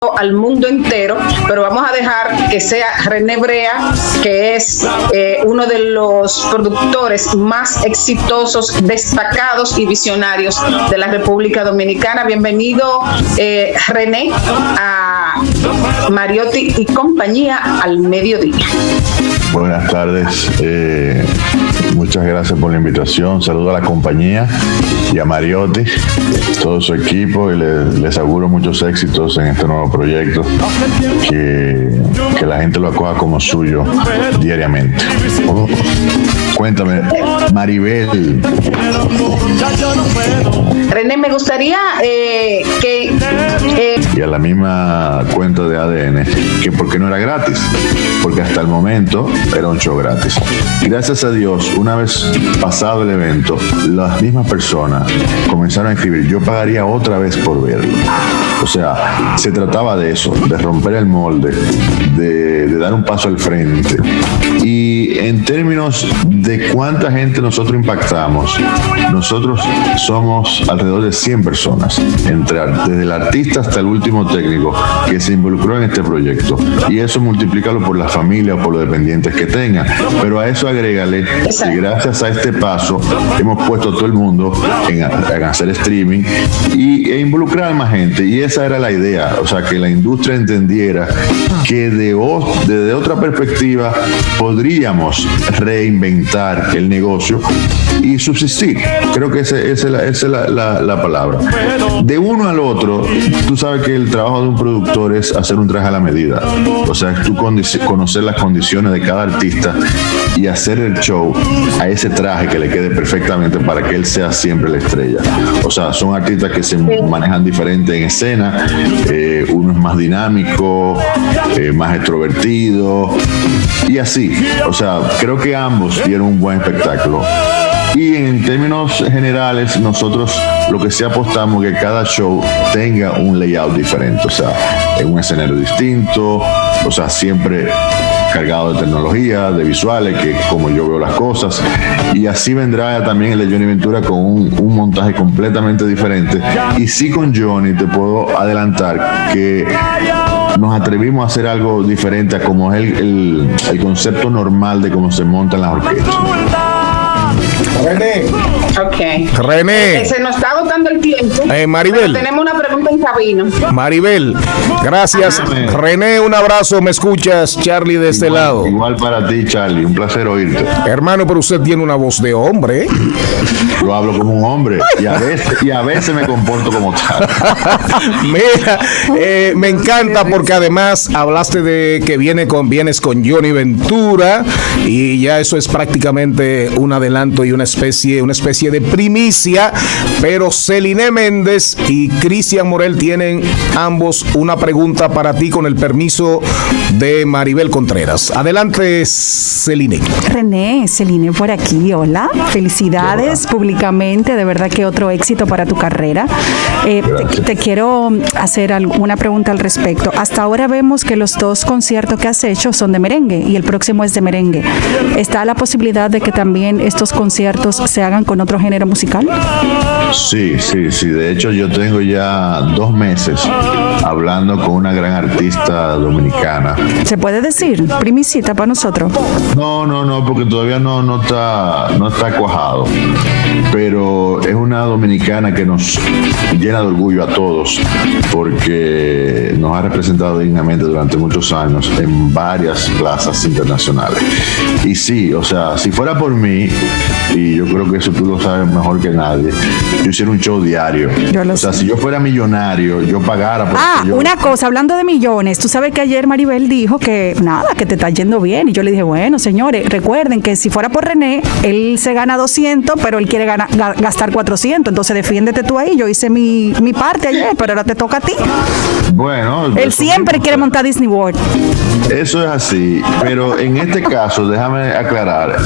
al mundo entero, pero vamos a dejar que sea René Brea, que es uno de los productores más exitosos, destacados y visionarios de la República Dominicana. Bienvenido, René, a Mariotti y compañía al mediodía. Buenas tardes, muchas gracias por la invitación. Saludo a la compañía y a Mariotti, todo su equipo, y les auguro muchos éxitos en este nuevo proyecto, que la gente lo acoja como suyo diariamente. Cuéntame, Maribel. René, me gustaría y a la misma cuenta de ADN, que por qué no era gratis, porque hasta el momento era un show gratis. Gracias a Dios, una vez pasado el evento, las mismas personas comenzaron a escribir: yo pagaría otra vez por verlo. O sea, se trataba de eso, de romper el molde, de dar un paso al frente. Y en términos de cuánta gente nosotros impactamos, nosotros somos alrededor de 100 personas, desde el artista hasta el último técnico que se involucró en este proyecto. Y eso multiplícalo por la familia o por los dependientes que tengan. Pero a eso agrégale que gracias a este paso hemos puesto a todo el mundo en hacer streaming e involucrar a más gente. Y esa era la idea, o sea, que la industria entendiera que desde otra perspectiva podríamos reinventar el negocio y subsistir. Creo que esa es la palabra. De uno al otro, tú sabes que el trabajo de un productor es hacer un traje a la medida. O sea, es tú conocer las condiciones de cada artista y hacer el show a ese traje que le quede perfectamente para que él sea siempre la estrella. O sea, son artistas que se manejan diferente en escena. Uno es más dinámico, más extrovertido y así. O sea, creo que ambos dieron un buen espectáculo. Y en términos generales, nosotros lo que sí apostamos es que cada show tenga un layout diferente, o sea, en un escenario distinto, o sea, siempre cargado de tecnología, de visuales, que como yo veo las cosas. Y así vendrá también el de Johnny Ventura con un montaje completamente diferente. Y sí, con Johnny te puedo adelantar que nos atrevimos a hacer algo diferente a como es el concepto normal de cómo se montan las orquestas. René. Ok. René. Se nos está agotando el tiempo. Maribel. Tenemos una pregunta en cabina. Maribel, gracias. Ajá. René, un abrazo. ¿Me escuchas? Charlie de este lado. Igual para ti, Charlie. Un placer oírte. Hermano, pero usted tiene una voz de hombre. Yo hablo como un hombre y a veces me comporto como tal. Mira, me encanta porque además hablaste de que vienes con Johnny Ventura y ya eso es prácticamente un adelanto y una especie de primicia, pero Celine Méndez y Cristian Morel tienen ambos una pregunta para ti con el permiso de Maribel Contreras. Adelante, Celine. René, Celine por aquí, hola, felicidades públicamente, de verdad que otro éxito para tu carrera. Te quiero hacer una pregunta al respecto. Hasta ahora vemos que los dos conciertos que has hecho son de merengue y el próximo es de merengue. ¿Está la posibilidad de que también estos conciertos se hagan con otro género musical? Sí. De hecho, yo tengo ya 2 meses hablando con una gran artista dominicana. ¿Se puede decir? Primicita para nosotros. No, porque todavía no está cuajado. Pero es una dominicana que nos llena de orgullo a todos, porque nos ha representado dignamente durante muchos años en varias plazas internacionales. Y sí, o sea, si fuera por mí, y yo creo que eso tú lo sabes mejor que nadie, yo hiciera un show diario. O sea, si yo fuera millonario, yo pagara. Una cosa, hablando de millones, tú sabes que ayer Maribel dijo que que te está yendo bien, y yo le dije, bueno, señores, recuerden que si fuera por René, él se gana 200, pero él quiere gastar 400, entonces defiéndete tú ahí. Yo hice mi parte ayer, pero ahora te toca a ti. Bueno, él siempre quiere montar Disney World. Eso es así, pero en este caso, déjame aclarar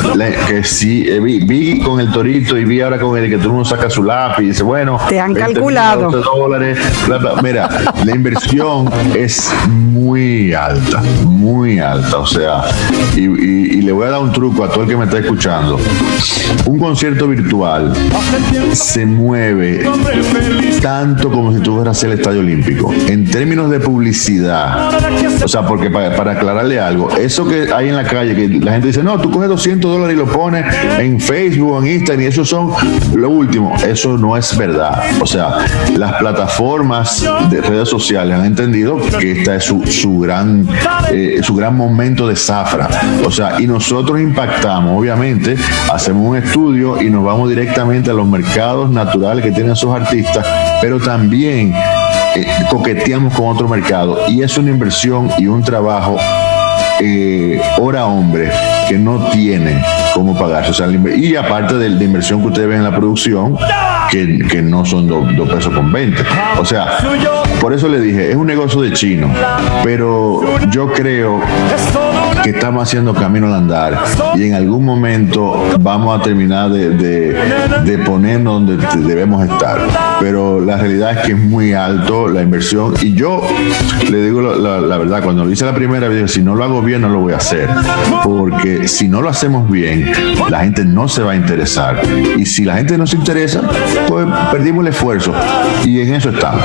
que sí, vi con el Torito y vi ahora con el que todo el mundo saca su lápiz y dice, bueno, te han calculado $20, bla. Mira, la inversión es muy alta, o sea, y le voy a dar un truco a todo el que me está escuchando. Un concierto virtual se mueve tanto como si tú fueras el Estadio Olímpico. En términos de publicidad. O sea, porque para aclararle algo, eso que hay en la calle, que la gente dice, no, tú coges $200 y lo pones en Facebook o en Instagram y eso son lo último. Eso no es verdad. O sea, las plataformas de redes sociales han entendido que esta es su gran momento de zafra. O sea, y nosotros impactamos, obviamente, hacemos un estudio y nos vamos directamente a los mercados naturales que tienen esos artistas, pero también coqueteamos con otro mercado, y es una inversión y un trabajo hora hombre que no tiene cómo pagarse. O sea, y aparte de la inversión que ustedes ven en la producción, que no son 2 pesos con 20. O sea, por eso le dije, es un negocio de chino, pero yo creo que estamos haciendo camino al andar y en algún momento vamos a terminar de ponernos donde debemos estar. Pero la realidad es que es muy alto la inversión, y yo le digo la verdad, cuando lo hice la primera vez, si no lo hago bien no lo voy a hacer, porque si no lo hacemos bien la gente no se va a interesar, y si la gente no se interesa pues perdimos el esfuerzo, y en eso estamos.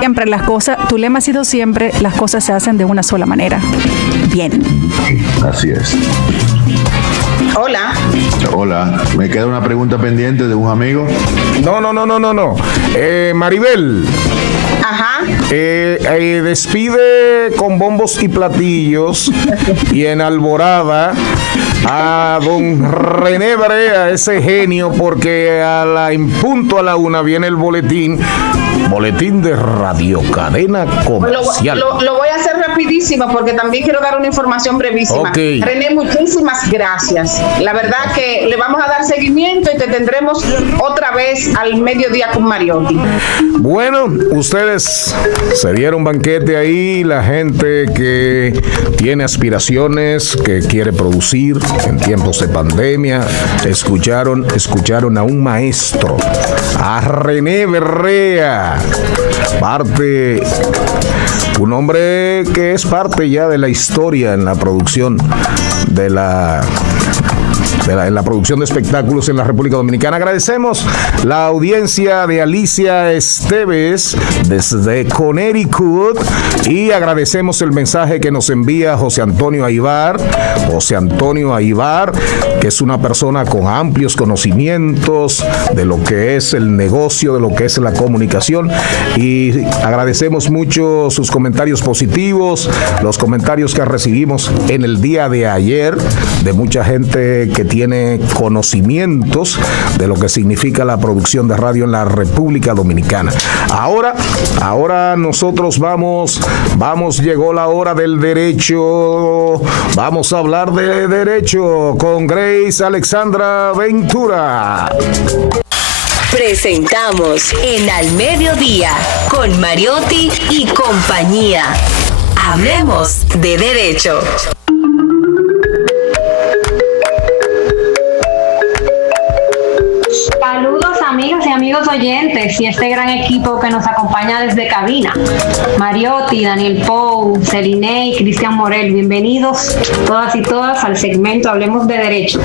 Siempre las cosas, tu lema ha sido siempre, las cosas se hacen de una sola manera. Bien. Así es. Hola. Hola, me queda una pregunta pendiente de un amigo. No. Maribel. Ajá. Despide con bombos y platillos y en alborada a don René Brea, ese genio, porque en punto a la 1 viene el boletín de Radio Cadena Comercial. Lo voy a hacer rapidísimo porque también quiero dar una información brevísima. Okay. René, muchísimas gracias. La verdad que le vamos a dar seguimiento y te tendremos otra vez al mediodía con Mariotti. Bueno, ustedes se dieron banquete ahí, la gente que tiene aspiraciones, que quiere producir en tiempos de pandemia, escucharon a un maestro, a René Brea, un hombre que es parte ya de la historia en la producción en la producción de espectáculos en la República Dominicana. Agradecemos la audiencia de Alicia Esteves desde Connecticut y agradecemos el mensaje que nos envía José Antonio Aybar, que es una persona con amplios conocimientos de lo que es el negocio, de lo que es la comunicación, y agradecemos mucho sus comentarios positivos, los comentarios que recibimos en el día de ayer de mucha gente que tiene conocimientos de lo que significa la producción de radio en la República Dominicana. Ahora nosotros vamos, llegó la hora del derecho. Vamos a hablar de derecho con Grace Alexandra Ventura. Presentamos en Al Mediodía con Mariotti y compañía. Hablemos de derecho. Saludos amigas y amigos oyentes y este gran equipo que nos acompaña desde cabina. Mariotti, Daniel Pou, Celine y Cristian Morel, bienvenidos todas y todas al segmento Hablemos de Derecho.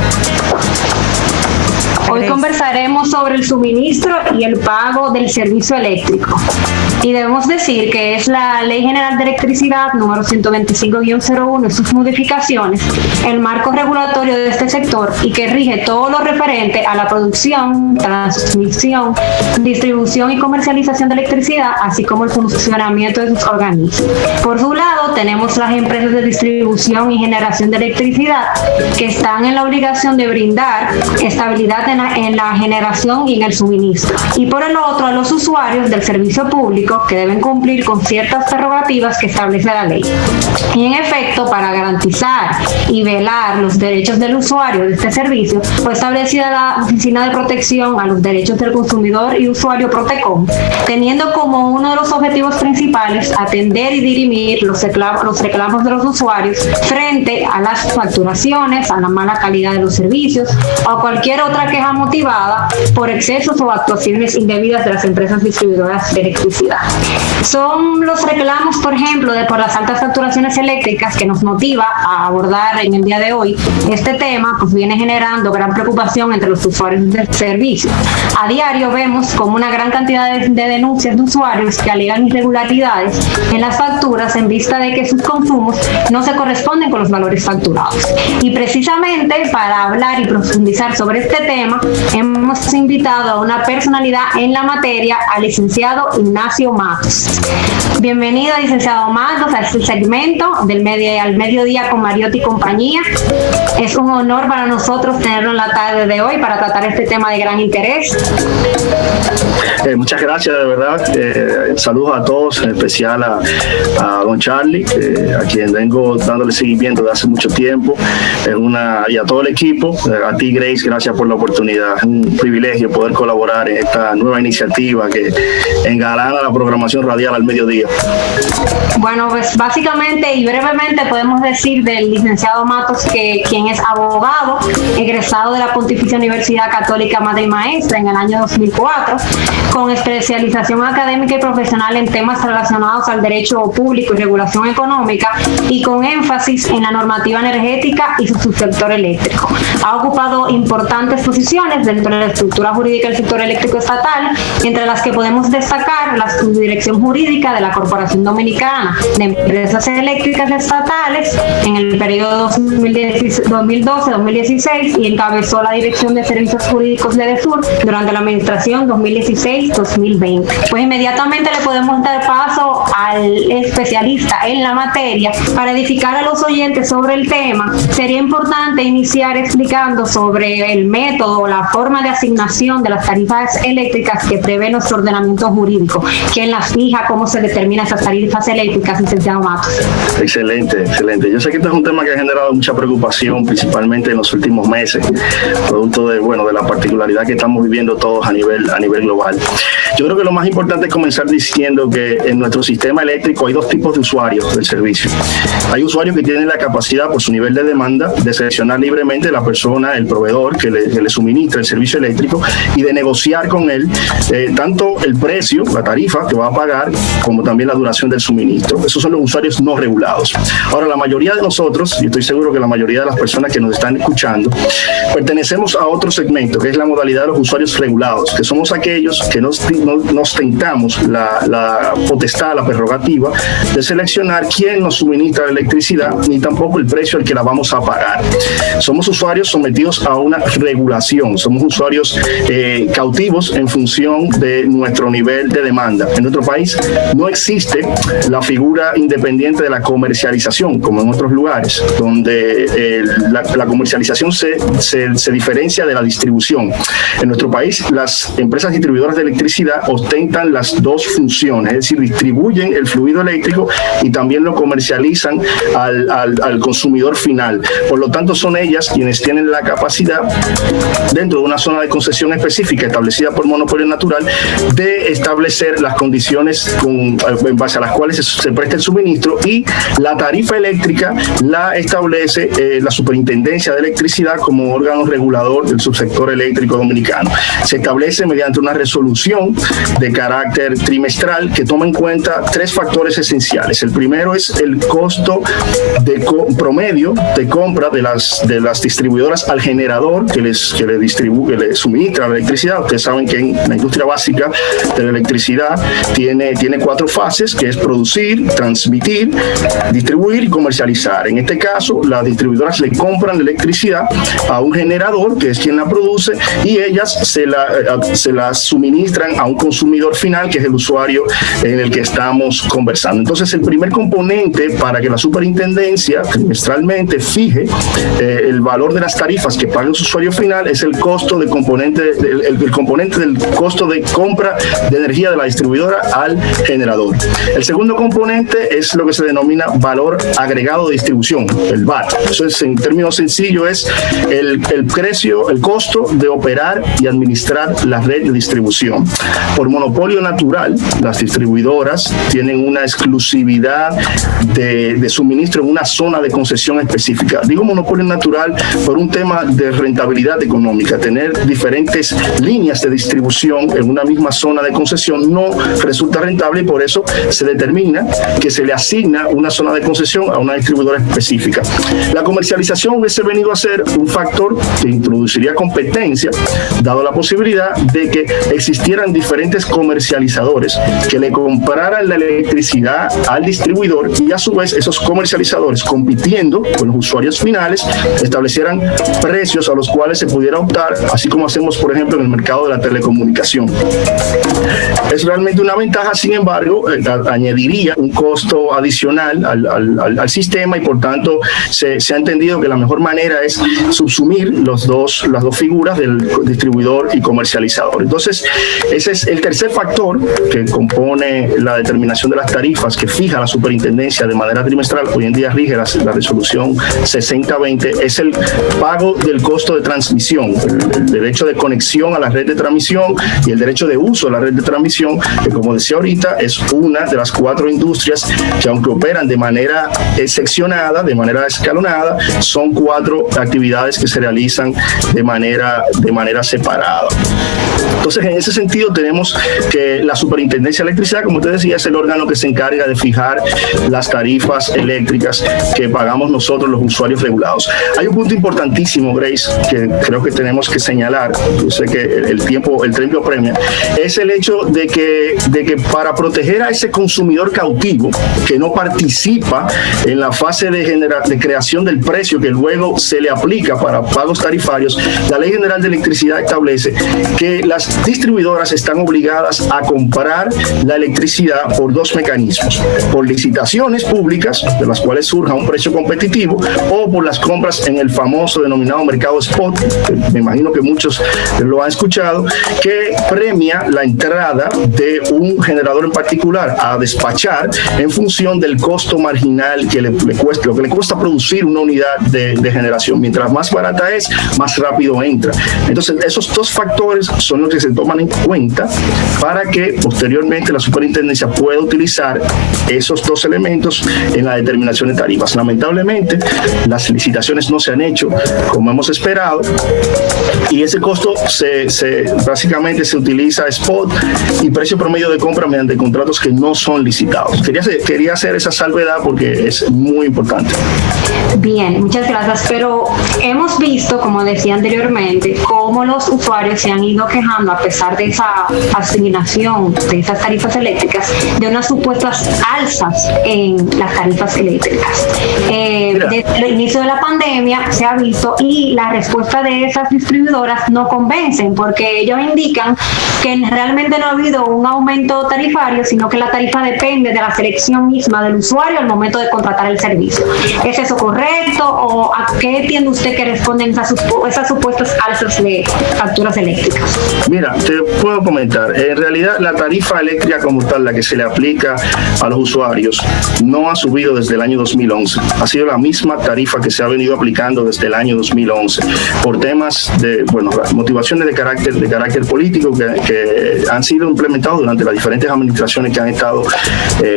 Hoy conversaremos sobre el suministro y el pago del servicio eléctrico. Y debemos decir que es la Ley General de Electricidad número 125-01 y sus modificaciones el marco regulatorio de este sector y que rige todo lo referente a la producción, transmisión, distribución y comercialización de electricidad, así como el funcionamiento de sus organismos. Por su lado, tenemos las empresas de distribución y generación de electricidad que están en la obligación de brindar estabilidad en la generación y en el suministro. Y por el otro, a los usuarios del servicio público que deben cumplir con ciertas prerrogativas que establece la ley. Y en efecto, para garantizar y velar los derechos del usuario de este servicio, fue establecida la Oficina de Protección a los Derechos del Consumidor y Usuario Protecom, teniendo como uno de los objetivos principales atender y dirimir los reclamos los reclamos de los usuarios frente a las facturaciones, a la mala calidad de los servicios o cualquier otra queja motivada por excesos o actuaciones indebidas de las empresas distribuidoras de electricidad. Son los reclamos, por ejemplo, por las altas facturaciones eléctricas que nos motiva a abordar en el día de hoy este tema, pues viene generando gran preocupación entre los usuarios del servicio. A diario vemos como una gran cantidad de denuncias de usuarios que alegan irregularidades en las facturas en vista de que sus consumos no se corresponden con los valores facturados. Y precisamente para hablar y profundizar sobre este tema, hemos invitado a una personalidad en la materia, al licenciado Ignacio Matos. Bienvenido, licenciado Matos, a este segmento al mediodía con Mariotti y compañía. Es un honor para nosotros tenerlo en la tarde de hoy para tratar este tema de gran interés. Muchas gracias, de verdad. Saludos a todos, en especial a don Charlie, a quien vengo dándole seguimiento de hace mucho tiempo, y a todo el equipo. A ti, Grace, gracias por la oportunidad. Es un privilegio poder colaborar en esta nueva iniciativa que engalana la programación radial al mediodía. Bueno, pues básicamente y brevemente podemos decir del licenciado Matos que quien es abogado, egresado de la Pontificia Universidad Católica Madre y Maestra en el año 2004, con especialización académica y profesional en temas relacionados al derecho público y regulación económica y con énfasis en la normativa energética y su subsector eléctrico. Ha ocupado importantes posiciones dentro de la estructura jurídica del sector eléctrico estatal, entre las que podemos destacar la subdirección jurídica de la Corporación Dominicana de Empresas Eléctricas Estatales en el periodo 2012-2016 y encabezó la Dirección de Servicios Jurídicos de EDESUR durante la administración 2016-2020. Pues inmediatamente le podemos dar paso al especialista en la materia para edificar a los oyentes sobre el tema. Sería importante iniciar explicando sobre el método o la forma de asignación de las tarifas eléctricas que prevé nuestro ordenamiento jurídico. ¿Quién las fija? ¿Cómo se determinan esas tarifas eléctricas, licenciado Matos? Excelente, excelente. Yo sé que este es un tema que ha generado mucha preocupación, principalmente en los últimos meses, producto de la particularidad que estamos viviendo todos a nivel global. Yo creo que lo más importante es comenzar diciendo que en nuestro sistema eléctrico hay dos tipos de usuarios del servicio. Hay usuarios que tienen la capacidad, por su nivel de demanda, de seleccionar libremente la persona, el proveedor que le suministra el servicio eléctrico y de negociar con él tanto el precio, la tarifa que va a pagar, como también la duración del suministro. Esos son los usuarios no regulados. Ahora, la mayoría de nosotros, y estoy seguro que la mayoría de las personas que nos están escuchando, pertenecemos a otro segmento, que es la modalidad de los usuarios regulados, que somos aquellos que no ostentamos la potestad, la prerrogativa de seleccionar quién nos suministra la electricidad, ni tampoco el precio al que la vamos a pagar. Somos usuarios sometidos a una regulación, somos usuarios cautivos en función de nuestro nivel de demanda. En nuestro país no existe la figura independiente de la comercialización, como en otros lugares, donde la comercialización se diferencia de la distribución. En nuestro país, las empresas distribuidoras de electricidad ostentan las dos funciones, es decir, distribuyen el fluido eléctrico y también lo comercializan al consumidor final. Por lo tanto, son ellas quienes tienen la capacidad, dentro de una zona de concesión específica establecida por monopolio natural, de establecer las condiciones en base a las cuales se presta el suministro, y la tarifa eléctrica la establece la Superintendencia de Electricidad como órgano regulador del subsector eléctrico dominicano. Se establece mediante una resolución de carácter trimestral que toma en cuenta tres factores esenciales. El primero es el costo promedio de compra de las distribuidoras al generador que le suministra la electricidad. Ustedes saben que en la industria básica de la electricidad tiene cuatro fases, que es producir, transmitir, distribuir y comercializar. En este caso, las distribuidoras le compran la electricidad a un generador, que es quien la produce, y ellas se la suministran a un consumidor final, que es el usuario en el que estamos conversando. Entonces, el primer componente para que la superintendencia trimestralmente fije el valor de las tarifas que paga el usuario final es el costo de componente del costo de compra de energía de la distribuidora al generador. El segundo componente es lo que se denomina valor agregado de distribución, el VAT. Eso es, en términos sencillos, es el precio, el costo de operar y administrar la red de distribución. transmisión. Por monopolio natural, las distribuidoras tienen una exclusividad de suministro en una zona de concesión específica. Digo monopolio natural por un tema de rentabilidad económica. Tener diferentes líneas de distribución en una misma zona de concesión no resulta rentable, y por eso se determina que se le asigna una zona de concesión a una distribuidora específica. La comercialización hubiese venido a ser un factor que introduciría competencia, dado la posibilidad de que existieran diferentes comercializadores que le compraran la electricidad al distribuidor, y a su vez esos comercializadores, compitiendo con los usuarios finales, establecieran precios a los cuales se pudiera optar, así como hacemos, por ejemplo, en el mercado de la telecomunicación. Es realmente una ventaja, sin embargo, añadiría un costo adicional al sistema, y por tanto se ha entendido que la mejor manera es subsumir las dos figuras del distribuidor y comercializador. Entonces, ese es el tercer factor que compone la determinación de las tarifas, que fija la superintendencia de manera trimestral. Hoy en día rige la resolución 6020, es el pago del costo de transmisión, el derecho de conexión a la red de transmisión y el derecho de uso a la red de transmisión, que, como decía ahorita, es una de las 4 industrias que, aunque operan de manera seccionada, de manera escalonada, son 4 actividades que se realizan de manera separada. Entonces, en ese sentido, tenemos que la Superintendencia de Electricidad, como usted decía, es el órgano que se encarga de fijar las tarifas eléctricas que pagamos nosotros, los usuarios regulados. Hay un punto importantísimo, Grace, que creo que tenemos que señalar. Yo sé que el tiempo premia. Es el hecho de que para proteger a ese consumidor cautivo que no participa en la fase de creación del precio que luego se le aplica para pagos tarifarios, la Ley General de Electricidad establece que las distribuidoras están obligadas a comprar la electricidad por 2 mecanismos: por licitaciones públicas, de las cuales surja un precio competitivo, o por las compras en el famoso denominado mercado spot, que me imagino que muchos lo han escuchado, que premia la entrada de un generador en particular a despachar en función del costo marginal que le cuesta, lo que le cuesta producir una unidad de generación. Mientras más barata es, más rápido entra. Entonces, esos 2 factores son los que se toman en cuenta para que posteriormente la superintendencia pueda utilizar esos 2 elementos en la determinación de tarifas. Lamentablemente, las licitaciones no se han hecho como hemos esperado, y ese costo básicamente se utiliza spot y precio promedio de compra mediante contratos que no son licitados. Quería hacer esa salvedad porque es muy importante. Bien, muchas gracias. Pero hemos visto, como decía anteriormente, cómo los usuarios se han ido quejando, a pesar de esa asignación de esas tarifas eléctricas, de unas supuestas alzas en las tarifas eléctricas. Desde el inicio de la pandemia se ha visto, y la respuesta de esas distribuidoras no convencen, porque ellos indican que realmente no ha habido un aumento tarifario, sino que la tarifa depende de la selección misma del usuario al momento de contratar el servicio. ¿Es eso correcto, o a qué entiende usted que responden esas supuestas alzas de facturas eléctricas? Mira, te puedo comentar. En realidad, la tarifa eléctrica como tal, la que se le aplica a los usuarios, no ha subido desde el año 2011. Ha sido la misma tarifa que se ha venido aplicando desde el año 2011 por temas de, motivaciones de carácter político que han sido implementados durante las diferentes administraciones que han estado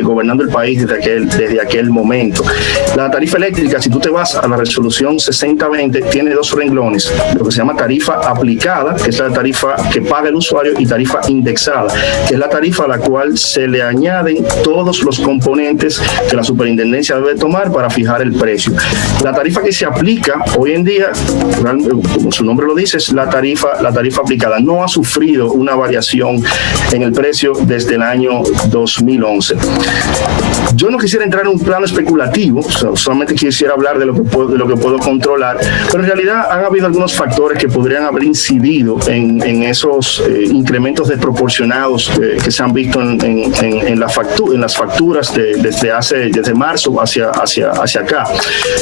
gobernando el país desde aquel momento. La tarifa eléctrica, si tú te vas a la resolución 6020, tiene 2 renglones: lo que se llama tarifa aplicada, que es la tarifa que paga el usuario, y tarifa indexada, que es la tarifa a la cual se le añaden todos los componentes que la superintendencia debe tomar para fijar el precio. La tarifa que se aplica hoy en día, como su nombre lo dice, es la tarifa aplicada. No ha sufrido una variación en el precio desde el año 2011. Yo no quisiera entrar en un plano especulativo, solamente quisiera hablar de lo que puedo controlar, pero en realidad han habido algunos factores que podrían haber incidido en esos incrementos desproporcionados que se han visto en las facturas desde marzo hacia acá.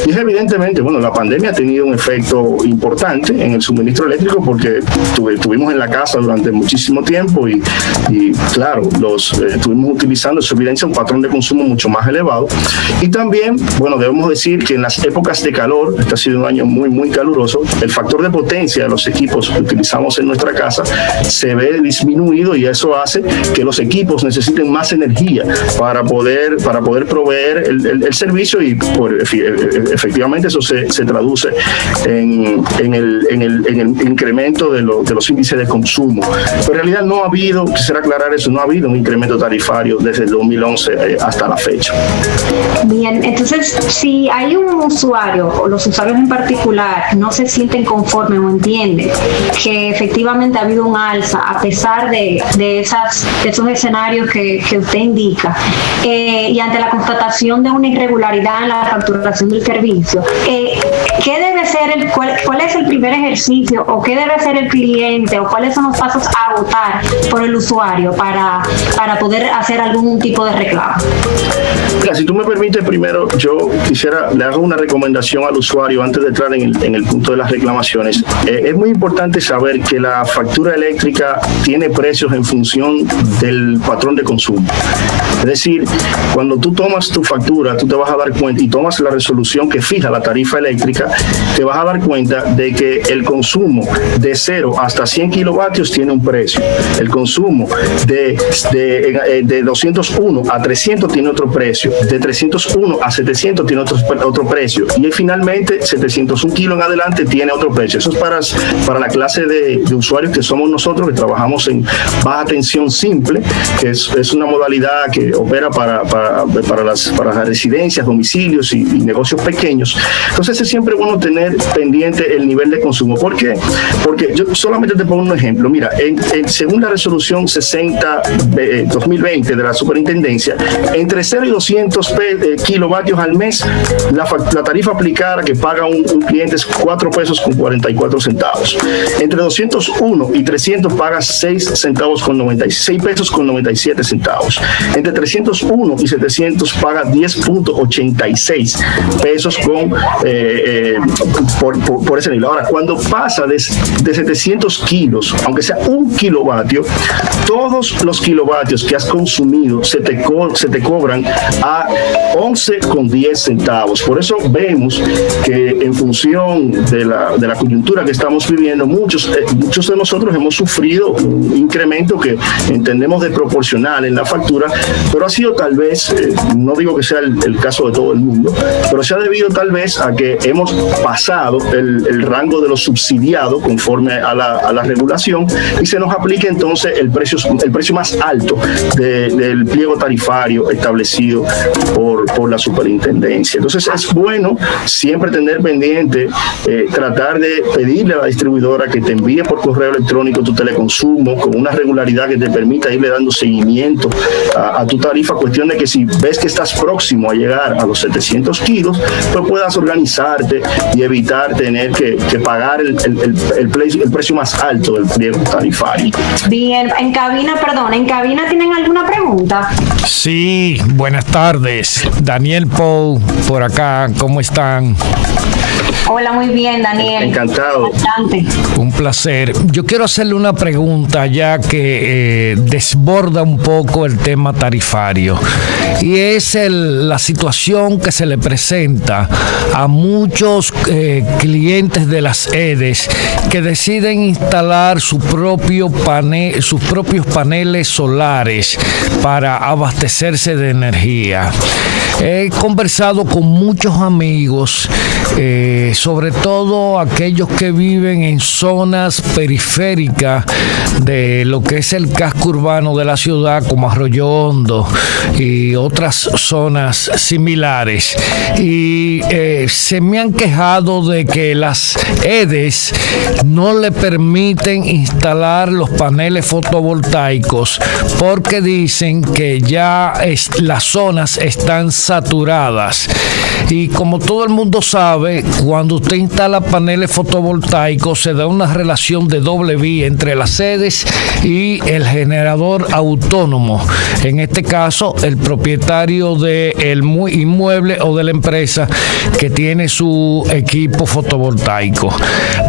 Y es evidentemente, la pandemia ha tenido un efecto importante en el suministro eléctrico, porque estuvimos en la casa durante muchísimo tiempo y claro, estuvimos utilizando, eso evidencia un patrón de consumo mucho más elevado. Y también, bueno, debemos decir que en las épocas de calor, este ha sido un año muy, muy caluroso, el factor de potencia de los equipos que utilizamos en nuestra casa se ve disminuido, y eso hace que los equipos necesiten más energía para poder proveer el servicio, y efectivamente eso se traduce en el incremento de los índices de consumo. Pero en realidad no ha habido, quisiera aclarar eso, no ha habido un incremento tarifario desde el 2011 hasta la fecha. Bien, entonces si hay un usuario, o los usuarios en particular, no se sienten conformes o entienden que efectivamente ha habido un alza a pesar de esos escenarios que usted indica, y ante la constatación de una irregularidad en la facturación del servicio, ¿qué debe ser cuál es el primer ejercicio, o qué debe hacer el cliente, o cuáles son los pasos a agotar por el usuario para poder hacer algún tipo de reclamo? Mira, si tú me permites, primero yo le hago una recomendación al usuario antes de entrar en el punto de las reclamaciones. Es muy importante saber que la factura eléctrica tiene precios en función del patrón de consumo. Es decir, cuando tú tomas tu factura, tú te vas a dar cuenta, y tomas la resolución que fija la tarifa eléctrica, te vas a dar cuenta de que el consumo de 0 hasta 100 kilovatios tiene un precio. El consumo de 201 a 300 tiene otro precio. De 301 a 700 tiene otro precio. Y finalmente, 701 kilos en adelante tiene otro precio. Eso es para la clase de usuarios que somos nosotros, que trabajamos en baja tensión simple, que es una modalidad que opera para las residencias, domicilios y negocios pequeños. Entonces es siempre bueno tener pendiente el nivel de consumo. ¿Por qué? Porque yo solamente te pongo un ejemplo. Mira, según la resolución 60-2020 de la superintendencia, entre 0 y 200 kilovatios al mes, la tarifa aplicada que paga un cliente es 4 pesos con 44 centavos. Entre 201 y 300 paga 6 pesos con 97 centavos. Entre 301 y 700 paga 10.86 pesos por ese nivel. Ahora, cuando pasa de 700 kilos, aunque sea 1 kilovatio, todos los kilovatios que has consumido se te cobran a 11.10 centavos. Por eso vemos que en función de la coyuntura que estamos viviendo, muchos de nosotros hemos sufrido un incremento que entendemos desproporcional en la factura, pero ha sido tal vez, no digo que sea el caso de todo el mundo, pero se ha debido tal vez a que hemos pasado el rango de lo subsidiado conforme a la regulación, y se nos aplica entonces el precio más alto del pliego tarifario establecido por la superintendencia. Entonces es bueno siempre tener pendiente, tratar de pedirle a la distribuidora que te envíe por correo electrónico tu teleconsumo con una regularidad que te permita irle dando seguimiento a tu tarifa, cuestión de que si ves que estás próximo a llegar a los 700 kilos, pues puedas organizarte y evitar tener que pagar el precio más alto del pliego tarifario. Bien, en cabina ¿tienen alguna pregunta? Sí, buenas tardes. Daniel Paul, por acá, ¿cómo están? Hola, muy bien, Daniel. Encantado. Bastante. Un placer. Yo quiero hacerle una pregunta ya que desborda un poco el tema tarifario, y es la situación que se le presenta a muchos clientes de las EDES que deciden instalar sus propios paneles solares para abastecerse de energía. He conversado con muchos amigos, sobre todo aquellos que viven en zonas periféricas de lo que es el casco urbano de la ciudad, como Arroyo Hondo y otras zonas similares, y se me han quejado de que las EDES no le permiten instalar los paneles fotovoltaicos porque dicen que ya las zonas están saturadas. Y como todo el mundo sabe, cuando usted instala paneles fotovoltaicos se da una relación de doble vía entre las sedes y el generador autónomo. En este caso, el propietario del inmueble o de la empresa que tiene su equipo fotovoltaico.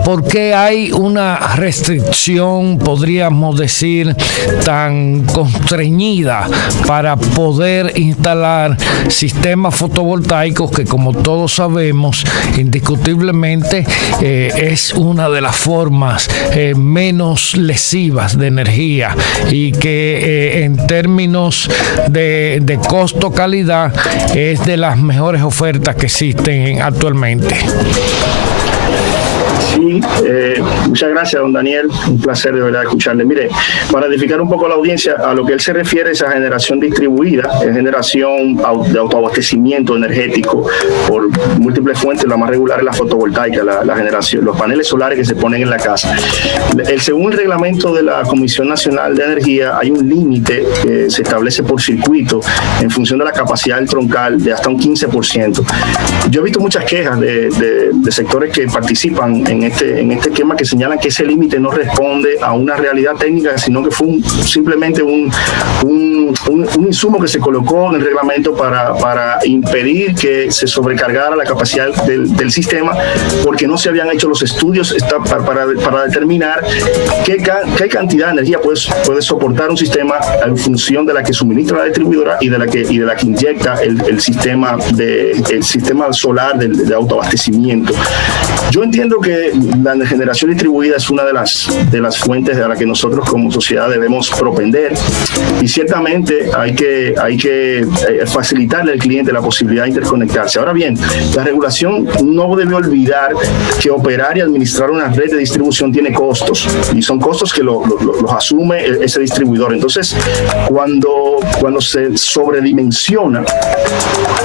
¿Por qué hay una restricción, podríamos decir, tan constreñida para poder instalar sistemas fotovoltaicos que, como todos sabemos, indiscutiblemente es una de las formas menos lesivas de energía y que en términos de costo-calidad es de las mejores ofertas que existen actualmente? Sí, muchas gracias, don Daniel. Un placer de verdad escucharle. Mire, para edificar un poco a la audiencia, a lo que él se refiere es a generación distribuida, es generación de autoabastecimiento energético por múltiples fuentes. La más regular es la fotovoltaica, la generación, los paneles solares que se ponen en la casa. Según el reglamento de la Comisión Nacional de Energía, hay un límite que se establece por circuito en función de la capacidad del troncal de hasta un 15%. Yo he visto muchas quejas de sectores que participan en este esquema que señalan que ese límite no responde a una realidad técnica, sino que fue simplemente un insumo que se colocó en el reglamento para impedir que se sobrecargara la capacidad del sistema, porque no se habían hecho los estudios para determinar qué cantidad de energía puede soportar un sistema en función de la que suministra la distribuidora y de la que inyecta el sistema solar de autoabastecimiento. Yo entiendo que la generación distribuida es una de las fuentes a la que nosotros como sociedad debemos propender, y ciertamente hay que facilitarle al cliente la posibilidad de interconectarse. Ahora bien, la regulación no debe olvidar que operar y administrar una red de distribución tiene costos, y son costos que los asume ese distribuidor. Entonces, cuando se sobredimensiona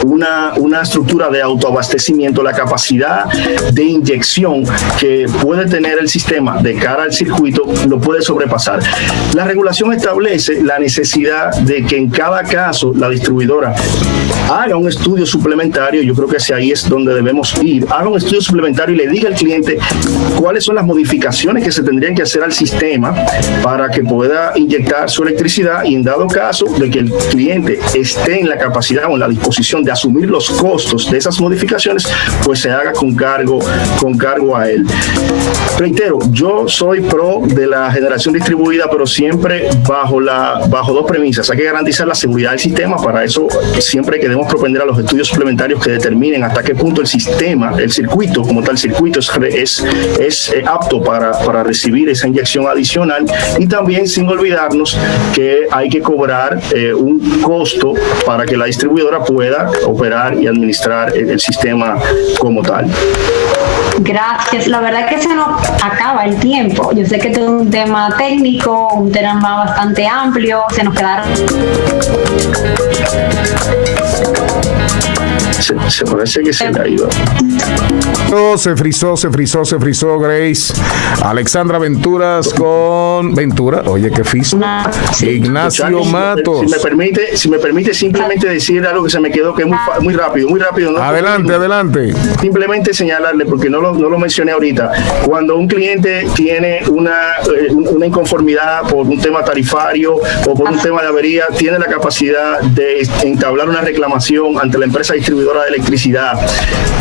una estructura de autoabastecimiento, la capacidad de inyección que puede tener el sistema de cara al circuito lo puede sobrepasar. La regulación establece la necesidad de que en cada caso la distribuidora haga un estudio suplementario. Yo creo que hacia ahí es donde debemos ir. Haga un estudio suplementario y le diga al cliente cuáles son las modificaciones que se tendrían que hacer al sistema para que pueda inyectar su electricidad, y en dado caso de que el cliente esté en la capacidad o en la disposición de asumir los costos de esas modificaciones, pues se haga con cargo a él. Reitero, yo soy pro de la generación distribuida, pero siempre bajo dos premisas. Hay que garantizar la seguridad del sistema. Para eso siempre debemos propender a los estudios suplementarios que determinen hasta qué punto el circuito como tal, es apto para recibir esa inyección adicional, y también sin olvidarnos que hay que cobrar un costo para que la distribuidora pueda operar y administrar el sistema como tal. Gracias. La verdad es que se nos acaba el tiempo. Yo sé que este es un tema técnico, un tema bastante amplio. Se nos quedaron... Se parece que se le ha ido. Se frizó, Grace. Alexandra Venturas con Ventura. Oye, qué fiso. Ignacio Charlie, Matos. Si me permite simplemente decir algo que se me quedó, que es muy rápido. ¿No? Adelante. Simplemente señalarle, porque no lo mencioné ahorita. Cuando un cliente tiene una inconformidad por un tema tarifario o por un tema de avería, tiene la capacidad de entablar una reclamación ante la empresa distribuidora de electricidad.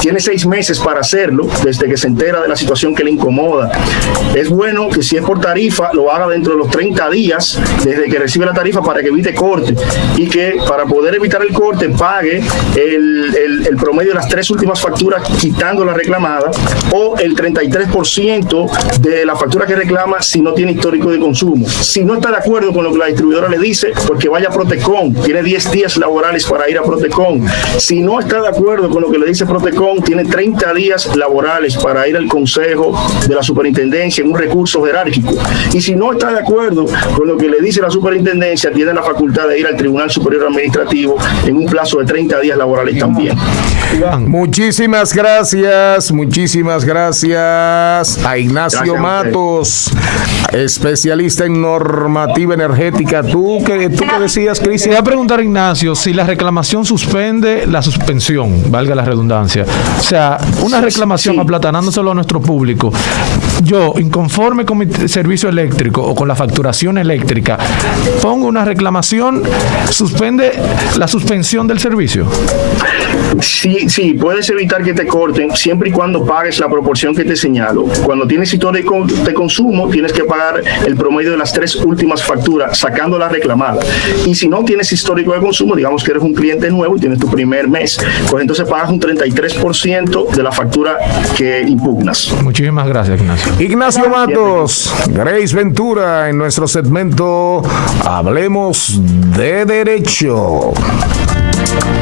Tiene 6 meses para hacerlo, desde que se entera de la situación que le incomoda. Es bueno que, si es por tarifa, lo haga dentro de los 30 días desde que recibe la tarifa, para que evite corte, y que, para poder evitar el corte, pague el promedio de las 3 últimas facturas quitando la reclamada, o el 33% de la factura que reclama si no tiene histórico de consumo. Si no está de acuerdo con lo que la distribuidora le dice, pues que vaya a Protecon. Tiene 10 días laborales para ir a Protecon. Si no está de acuerdo con lo que le dice Protecon, tiene 30 días laborales para ir al Consejo de la Superintendencia en un recurso jerárquico. Y si no está de acuerdo con lo que le dice la Superintendencia, tiene la facultad de ir al Tribunal Superior Administrativo en un plazo de 30 días laborales también. Muchísimas gracias a Ignacio Matos, especialista en normativa energética. ¿Tú qué decías, Cristian? Quería preguntar a Ignacio si la reclamación suspende la suspensión reclamación, valga la redundancia, o sea, una reclamación aplatanándoselo a nuestro público, yo, inconforme con mi servicio eléctrico o con la facturación eléctrica, pongo una reclamación, suspende la suspensión del servicio. Sí, puedes evitar que te corten siempre y cuando pagues la proporción que te señalo. Cuando tienes histórico de consumo, tienes que pagar el promedio de las 3 últimas facturas, sacando la reclamada. Y si no tienes histórico de consumo, digamos que eres un cliente nuevo y tienes tu primer mes, pues entonces pagas un 33% de la factura que impugnas. Muchísimas gracias, Ignacio. Ignacio Matos, Grace Ventura, en nuestro segmento Hablemos de Derecho.